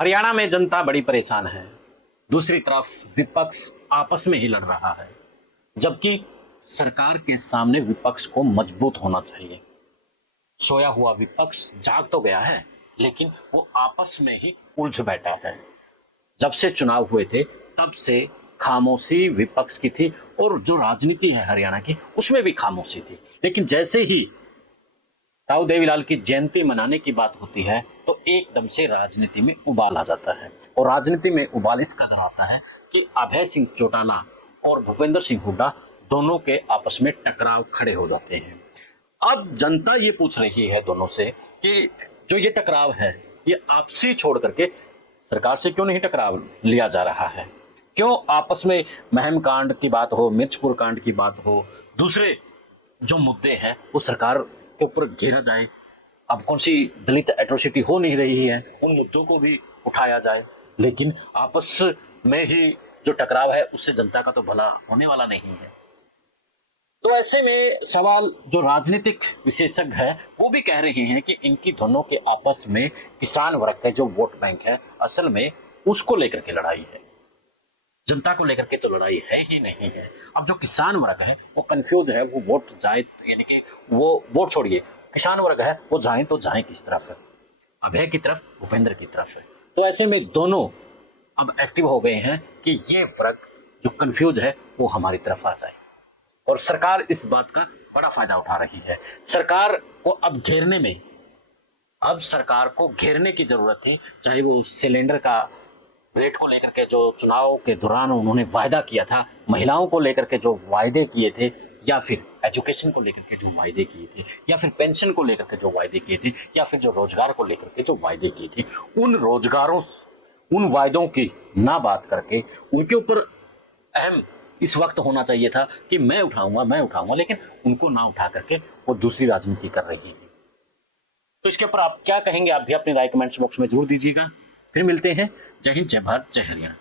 हरियाणा में जनता बड़ी परेशान है। दूसरी तरफ विपक्ष आपस में ही लड़ रहा है, जबकि सरकार के सामने विपक्ष को मजबूत होना चाहिए। सोया हुआ विपक्ष जाग तो गया है, लेकिन वो आपस में ही उलझ बैठा है। जब से चुनाव हुए थे तब से खामोशी विपक्ष की थी, और जो राजनीति है हरियाणा की उसमें भी खामोशी थी। लेकिन जैसे ही ताऊ देवीलाल की जयंती मनाने की बात होती है तो एकदम से राजनीति में उबाल आ जाता है। और राजनीति में उबाल इस कदर आता है कि अभय सिंह चौटाला और भूपेंद्र सिंह हुड्डा दोनों के आपस में टकराव खड़े हो जाते हैं। अब जनता ये पूछ रही है दोनों से कि जो ये टकराव है ये आपसी छोड़ करके सरकार से क्यों नहीं टकराव लिया जा रहा है। क्यों आपस में महम कांड की बात हो, मिर्चपुर कांड की बात हो, दूसरे जो मुद्दे हैं वो सरकार के ऊपर घेरा जाए। अब कौन सी दलित एट्रोसिटी हो नहीं रही है, उन मुद्दों को भी उठाया जाए। लेकिन आपस में ही जो टकराव है उससे जनता का तो भला होने वाला नहीं है। तो ऐसे में सवाल जो राजनीतिक विशेषज्ञ है वो भी कह रहे हैं कि इनकी दोनों के आपस में किसान वर्ग का जो वोट बैंक है असल में उसको लेकर के लड़ाई है, जनता को लेकर के तो लड़ाई है ही नहीं है। अब जो किसान वर्ग है वो कंफ्यूज है, वो वोट जाए यानी कि वो वोट छोड़िए, किसान वर्ग है वो जाए तो जाए किस तरफ है, अभय की तरफ, भूपेंद्र की तरफ है। तो ऐसे में दोनों अब एक्टिव हो गए हैं कि ये वर्ग जो कंफ्यूज है वो हमारी तरफ आ जाए। और सरकार इस बात का बड़ा फायदा उठा रही है। सरकार को अब घेरने में, अब सरकार को घेरने की जरूरत थी। चाहे वो सिलेंडर का रेट को लेकर के जो चुनाव के दौरान उन्होंने वायदा किया था, महिलाओं को लेकर के जो वायदे किए थे, या फिर एजुकेशन को लेकर के जो वायदे किए थे, या फिर पेंशन को लेकर के जो वायदे किए थे, या फिर जो रोजगार को लेकर के जो वायदे किए थे, उन रोजगारों, उन वायदों की ना बात करके उनके ऊपर अहम इस वक्त होना चाहिए था कि मैं उठाऊंगा, लेकिन उनको ना उठा करके वो दूसरी राजनीति कर रही है। तो इसके ऊपर आप क्या कहेंगे? आप भी अपनी राय कमेंट्स बॉक्स में जरूर दीजिएगा। फिर मिलते हैं। जय हिंद, जय भारत, जय हरियाणा।